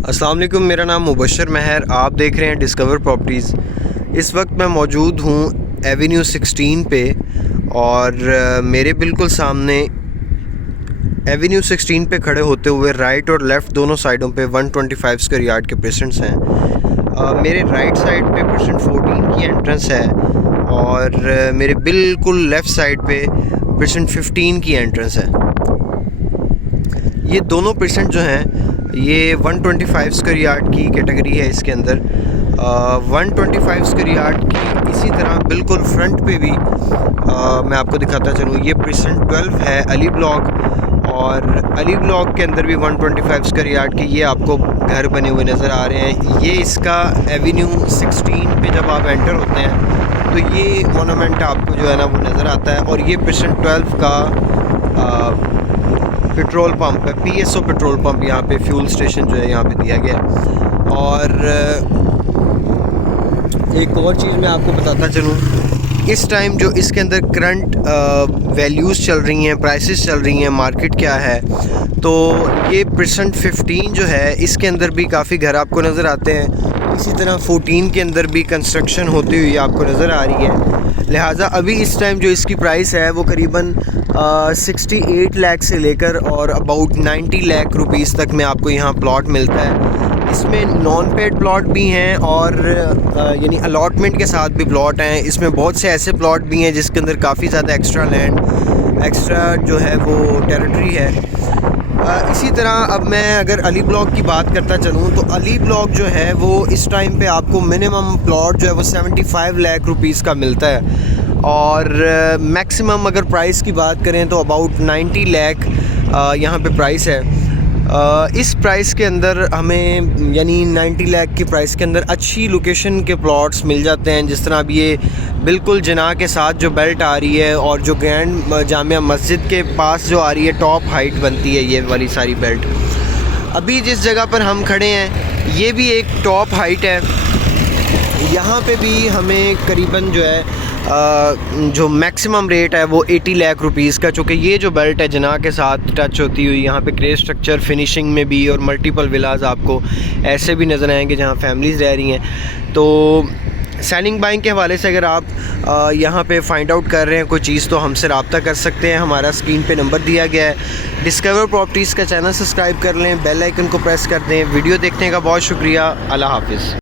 अस्सलाम वालेकुम, मेरा नाम मुबशर महर, आप देख रहे हैं डिस्कवर प्रॉपर्टीज़। इस वक्त मैं मौजूद हूँ एवेन्यू 16 पे और मेरे बिल्कुल सामने एवेन्यू 16 पे खड़े होते हुए राइट और लेफ़्ट दोनों साइडों पे 125 स्क्वायर यार्ड के पेशेंट्स हैं। मेरे राइट साइड पे पेशेंट 14 की एंट्रेंस है और मेरे बिल्कुल लेफ़्ट साइड पे पेशेंट 15 की एंट्रेंस है। ये दोनों पेशेंट जो हैं ये 125 स्क्वायर यार्ड की कैटेगरी है। इसके अंदर 125 स्क्वायर यार्ड की इसी तरह बिल्कुल फ्रंट पे भी मैं आपको दिखाता चलूँ, ये पेशेंट 12 है अली ब्लॉक, और अली ब्लॉक के अंदर भी 125 स्क्वायर यार्ड के ये आपको घर बने हुए नज़र आ रहे हैं। ये इसका एवेन्यू 16 पे जब आप एंटर होते हैं तो ये मोनूमेंट आपको जो है ना वो नज़र आता है। और ये पेशेंट 12 का पेट्रोल पंप है, PSO पेट्रोल पंप, यहाँ पे फ्यूल स्टेशन जो है यहाँ पे दिया गया है। और एक और चीज़ मैं आपको बताता चलूँ, इस टाइम जो इसके अंदर करंट वैल्यूज़ चल रही हैं, प्राइसेस चल रही हैं, मार्केट क्या है, तो ये पेशेंट 15 जो है इसके अंदर भी काफ़ी घर आपको नज़र आते हैं। इसी तरह 14 के अंदर भी कंस्ट्रक्शन होती हुई आपको नज़र आ रही है। लिहाजा अभी इस टाइम जो इसकी प्राइस है वो करीबन 68 लाख से लेकर और अबाउट 90 लाख रुपीज़ तक में आपको यहाँ प्लॉट मिलता है। इसमें नॉन पेड प्लॉट भी हैं और यानी अलॉटमेंट के साथ भी प्लॉट हैं। इसमें बहुत से ऐसे प्लॉट भी हैं जिसके अंदर काफ़ी ज़्यादा एक्स्ट्रा लैंड, एक्स्ट्रा जो है वो टेरिटरी है। इसी तरह अब मैं अगर अली ब्लॉक की बात करता चलूँ तो अली ब्लॉक जो है वो इस टाइम पे आपको मिनिमम प्लॉट जो है वो 75 लाख रुपीज़ का मिलता है और मैक्सिमम अगर प्राइस की बात करें तो अबाउट 90 लाख यहाँ पे प्राइस है। इस प्राइस के अंदर हमें यानी 90 लाख की प्राइस के अंदर अच्छी लोकेशन के प्लॉट्स मिल जाते हैं। जिस तरह अब ये बिल्कुल जना के साथ जो बेल्ट आ रही है और जो ग्रैंड जामिया मस्जिद के पास जो आ रही है, टॉप हाइट बनती है ये वाली सारी बेल्ट। अभी जिस जगह पर हम खड़े हैं ये भी एक टॉप हाइट है। यहाँ पे भी हमें करीबन जो है जो मैक्सिमम रेट है वो 80 लाख रुपीज़ का, चूँकि ये जो बेल्ट है जना के साथ टच होती हुई, यहाँ पे ग्रे स्ट्रक्चर फिनिशिंग में भी और मल्टीपल विलाज आपको ऐसे भी नज़र आएंगे जहाँ फैमिलीज़ रह रही हैं। तो सेलिंग बाइंग के हवाले से अगर आप यहाँ पे फाइंड आउट कर रहे हैं कोई चीज़ तो हमसे रब्ता कर सकते हैं। हमारा स्क्रीन पे नंबर दिया गया है। डिस्कवर प्रॉपर्टीज़ का चैनल सब्सक्राइब कर लें, बेल आइकन को प्रेस कर दें। वीडियो देखने का बहुत शुक्रिया। अल्लाह हाफिज़।